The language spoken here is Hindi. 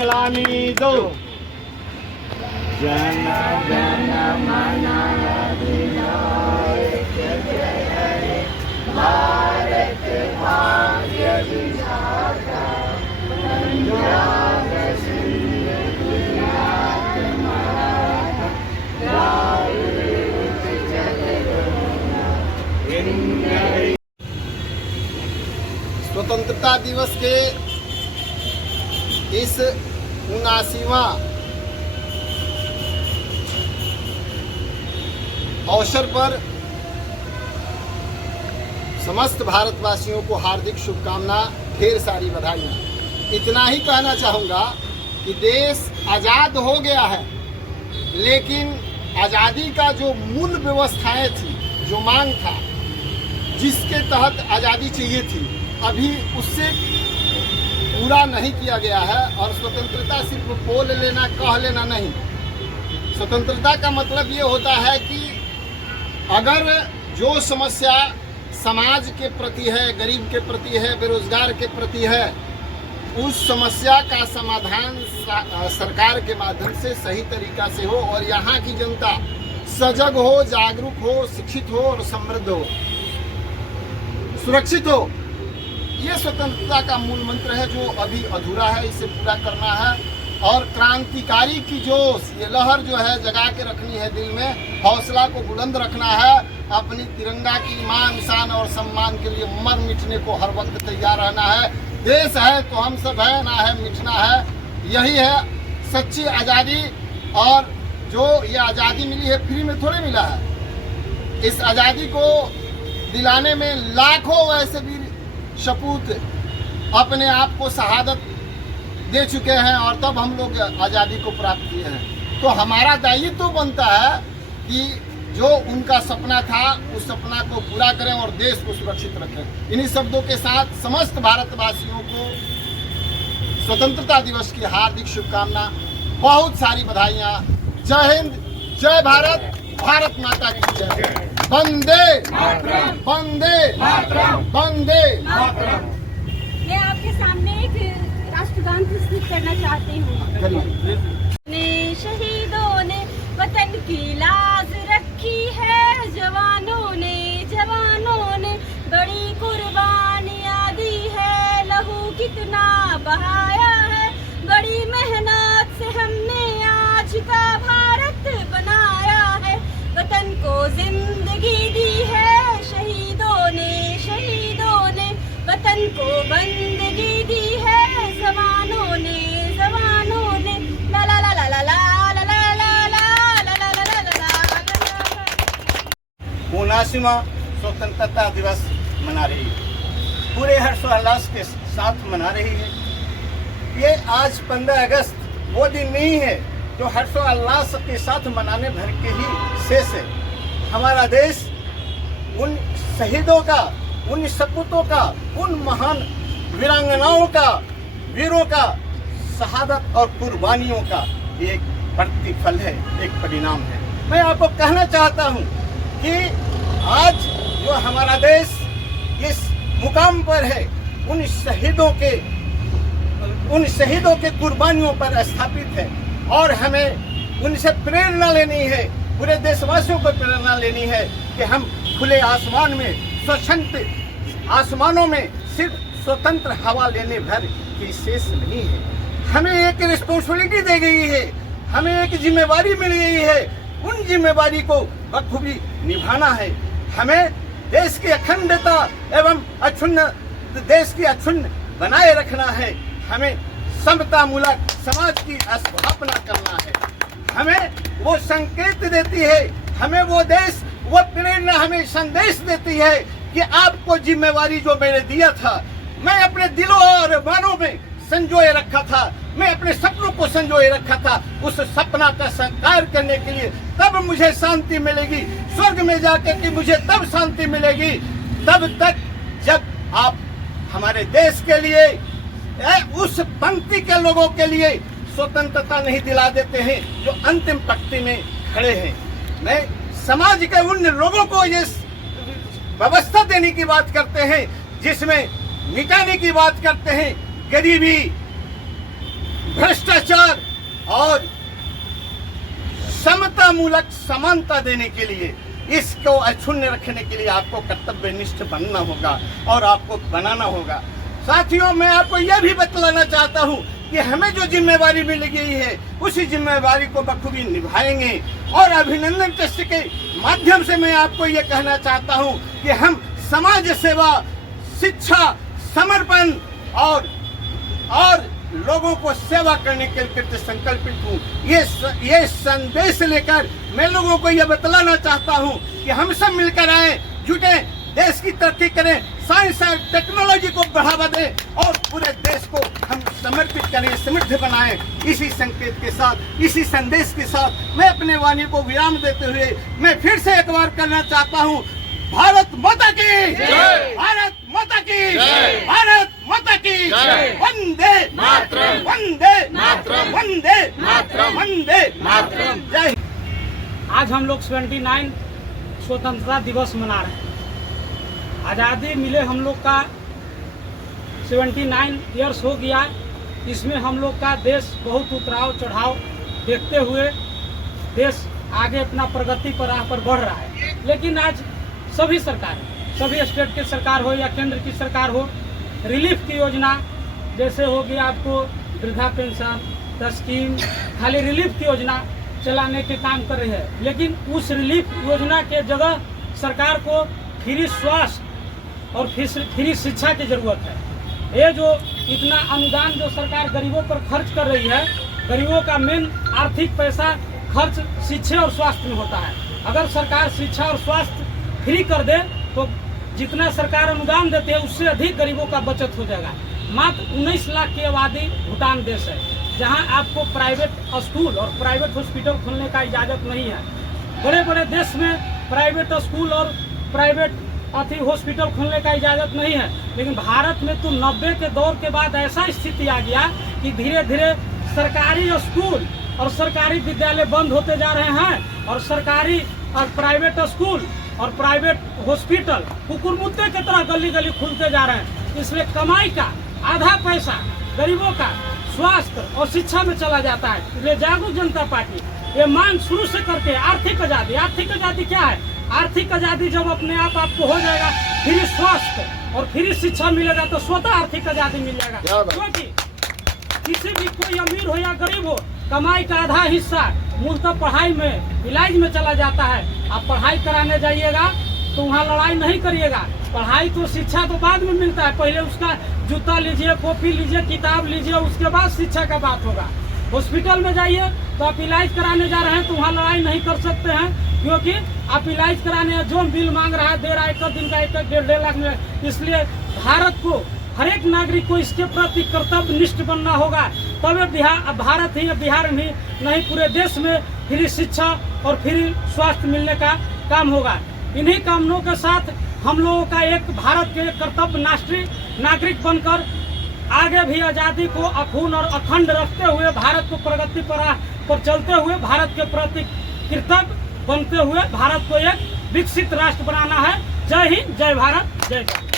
सलामी दो। जन गण मन अधिनायक जय हे भारत भाग्य विधाता पंजाब सिंध गुजरात मराठा द्राविड़ उत्कल गंगा। स्वतंत्रता दिवस के इस 79वां अवसर पर समस्त भारतवासियों को हार्दिक शुभकामना, ढेर सारी बधाइयाँ। इतना ही कहना चाहूँगा कि देश आज़ाद हो गया है, लेकिन आज़ादी का जो मूल व्यवस्थाएं थी, जो मांग था, जिसके तहत आज़ादी चाहिए थी, अभी उससे पूरा नहीं किया गया है। और स्वतंत्रता सिर्फ बोल लेना, कह लेना नहीं। स्वतंत्रता का मतलब ये होता है कि अगर जो समस्या समाज के प्रति है, गरीब के प्रति है, बेरोजगार के प्रति है, उस समस्या का समाधान सरकार के माध्यम से सही तरीका से हो और यहाँ की जनता सजग हो, जागरूक हो, शिक्षित हो और समृद्ध हो, सुरक्षित हो। ये स्वतंत्रता का मूल मंत्र है जो अभी अधूरा है, इसे पूरा करना है। और क्रांतिकारी की जोश, ये लहर जो है जगा के रखनी है दिल में, हौसला को बुलंद रखना है, अपनी तिरंगा की ईमान, शान और सम्मान के लिए मर मिटने को हर वक्त तैयार रहना है। देश है तो हम सब है, ना है मिटना है। यही है सच्ची आज़ादी। और जो ये आज़ादी मिली है फ्री में थोड़े मिला है। इस आज़ादी को दिलाने में लाखों ऐसे वीर सपूत अपने आप को शहादत दे चुके हैं और तब हम लोग आज़ादी को प्राप्त किए हैं। तो हमारा दायित्व तो बनता है कि जो उनका सपना था उस सपना को पूरा करें और देश को सुरक्षित रखें। इन्हीं शब्दों के साथ समस्त भारतवासियों को स्वतंत्रता दिवस की हार्दिक शुभकामना, बहुत सारी बधाइयाँ। जय हिंद, जय भारत, भारत माता की जय। वंदे वंदे वंदे। मैं आपके सामने एक राष्ट्रगान प्रस्तुत करना चाहती हूँ। शहीदों ने वतन की लाज रखी है, जवानों ने बड़ी कुर्बानियाँ दी है, लहू कितना बहाया है, बड़ी मेहनत से हमने आज का भारत बनाया है, वतन को जिंदगी दी है, शहीदों ने वतन को बंदगी दी है, जवानों ने ला ला ला ला ला ला ला ला ला ला ला ला ला ला। 79वां स्वतंत्रता दिवस मना रही है, पूरे हर्षोल्लास के साथ मना रही है। ये आज 15 अगस्त वो दिन नहीं है जो हर्षोल्लास के साथ मनाने भर के ही शेष है। हमारा देश उन शहीदों का, उन सपूतों का, उन महान वीरांगनाओं का, वीरों का शहादत और कुर्बानियों का एक प्रतिफल है, एक परिणाम है। मैं आपको कहना चाहता हूं कि आज जो हमारा देश इस मुकाम पर है, उन शहीदों के कुर्बानियों पर स्थापित है और हमें उनसे प्रेरणा लेनी है। पूरे देशवासियों को प्रेरणा लेनी है कि हम खुले आसमान में, स्वच्छंद आसमानों में सिर्फ स्वतंत्र हवा लेने भर की शेष नहीं है। हमें एक रिस्पॉन्सिबिलिटी दी गई है, हमें एक जिम्मेवारी मिल गई है, उन जिम्मेवारी को बखूबी निभाना है। हमें देश की अखंडता एवं देश की अक्षुण्ण बनाए रखना है। हमें समतामूलक समाज की स्थापना करना है। हमें वो संकेत देती है, हमें वो देश, वो प्रेरणा हमें संदेश देती है कि आपको जिम्मेवारी जो मैंने दिया था, मैं अपने दिलों और मानों में संजोए रखा था, मैं अपने सपनों को संजोए रखा था। उस सपना का साकार करने के लिए तब मुझे शांति मिलेगी, स्वर्ग में जाकर के मुझे तब शांति मिलेगी, तब तक जब आप हमारे देश के लिए, उस पंक्ति के लोगों के लिए स्वतंत्रता नहीं दिला देते हैं जो अंतिम पंक्ति में खड़े हैं। मैं समाज के उन लोगों को ये व्यवस्था देने की बात करते हैं जिसमें मिटाने की बात करते हैं गरीबी, भ्रष्टाचार और समता मूलक समानता देने के लिए, इसको अक्षुण्ण रखने के लिए आपको कर्तव्यनिष्ठ बनना होगा और आपको बनाना होगा। साथियों, मैं आपको यह भी बतलाना चाहता हूं कि हमें जो जिम्मेवारी मिल गई है उसी जिम्मेवारी को बखूबी निभाएंगे। और अभिनंदन ट्रस्ट के माध्यम से मैं आपको ये कहना चाहता हूं कि हम समाज सेवा, शिक्षा, समर्पण और लोगों को सेवा करने के लिए संकल्पित हूँ। ये संदेश लेकर मैं लोगों को यह बतलाना चाहता हूँ कि हम सब मिलकर आए, जुटे, देश की तरक्की करें, साइंस और टेक्नोलॉजी को बढ़ावा दें और पूरे देश को हम समर्पित करें, समृद्ध बनाएं। इसी संकेत के साथ, इसी संदेश के साथ मैं अपने वाणी को विराम देते हुए मैं फिर से एक बार करना चाहता हूँ, भारत माता की जय, भारत माता की जय, भारत माता की जय, वंदे मातरम, वंदे मातरम, वंदे मातरम, वंदे मातरम, जय। आज हम लोग 79 स्वतंत्रता दिवस मना रहे हैं। आज़ादी मिले हम लोग का 79 ईयर्स हो गया। इसमें हम लोग का देश बहुत उतराव चढ़ाव देखते हुए देश आगे अपना प्रगति पर राह पर बढ़ रहा है। लेकिन आज सभी सरकारें, सभी स्टेट की सरकार हो या केंद्र की सरकार हो, रिलीफ की योजना जैसे हो गया आपको वृद्धा पेंशन स्कीम, खाली रिलीफ की योजना चलाने के काम कर रही है। लेकिन उस रिलीफ योजना के जगह सरकार को फ्री स्वास्थ्य और फ्री शिक्षा की जरूरत है। ये जो इतना अनुदान जो सरकार गरीबों पर खर्च कर रही है, गरीबों का मेन आर्थिक पैसा खर्च शिक्षा और स्वास्थ्य में होता है। अगर सरकार शिक्षा और स्वास्थ्य फ्री कर दे तो जितना सरकार अनुदान देती है उससे अधिक गरीबों का बचत हो जाएगा। मात्र 19 लाख की आबादी भूटान देश है, जहां आपको प्राइवेट स्कूल और प्राइवेट हॉस्पिटल खोलने का इजाज़त नहीं है। बड़े बड़े देश में प्राइवेट स्कूल और प्राइवेट हॉस्पिटल खोलने का इजाज़त नहीं है। लेकिन भारत में तो 90 के दौर के बाद ऐसा स्थिति आ गया कि धीरे धीरे सरकारी स्कूल और सरकारी विद्यालय बंद होते जा रहे हैं और सरकारी और प्राइवेट स्कूल और प्राइवेट हॉस्पिटल कुकुर मुत्ते की तरह गली गली खुलते जा रहे हैं। इसमें कमाई का आधा पैसा गरीबों का स्वास्थ्य और शिक्षा में चला जाता है। इसलिए जागरूक जनता पार्टी ये मांग शुरू से करके आर्थिक आज़ादी। आर्थिक आज़ादी क्या है? आर्थिक आज़ादी जब अपने आप आपको हो जाएगा, फ्री स्वास्थ्य और फ्री शिक्षा मिलेगा तो स्वतः आर्थिक आज़ादी मिल जाएगा। क्योंकि किसी भी कोई अमीर हो या गरीब हो, कमाई का आधा हिस्सा मूलतः पढ़ाई में, इलाज में चला जाता है। आप पढ़ाई कराने जाइएगा तो वहाँ लड़ाई नहीं करिएगा। पढ़ाई तो शिक्षा तो बाद में मिलता है, पहले उसका जूता लीजिए, कॉपी लीजिए, किताब लीजिए, उसके बाद शिक्षा का बात होगा। हॉस्पिटल में जाइए तो आप इलाज कराने जा रहे हैं तो वहाँ लड़ाई नहीं कर सकते हैं, क्योंकि आप इलाज कराने जो बिल मांग रहा है दे रहा है, एक दिन का 1-1.5 लाख में। इसलिए भारत को, हर एक नागरिक को इसके प्रति कर्तव्यनिष्ठ बनना होगा। तब भारत ही, बिहार में नहीं पूरे देश में फ्री शिक्षा और फ्री स्वास्थ्य मिलने का काम होगा। इन्हीं कामों के साथ हम लोगों का एक भारत के कर्तव्य नागरिक बनकर आगे भी आज़ादी को अखून और अखंड रखते हुए भारत को प्रगति पर चलते हुए भारत के प्रति कृतज्ञ बनते हुए भारत को एक विकसित राष्ट्र बनाना है। जय हिंद, जय भारत, जय जय।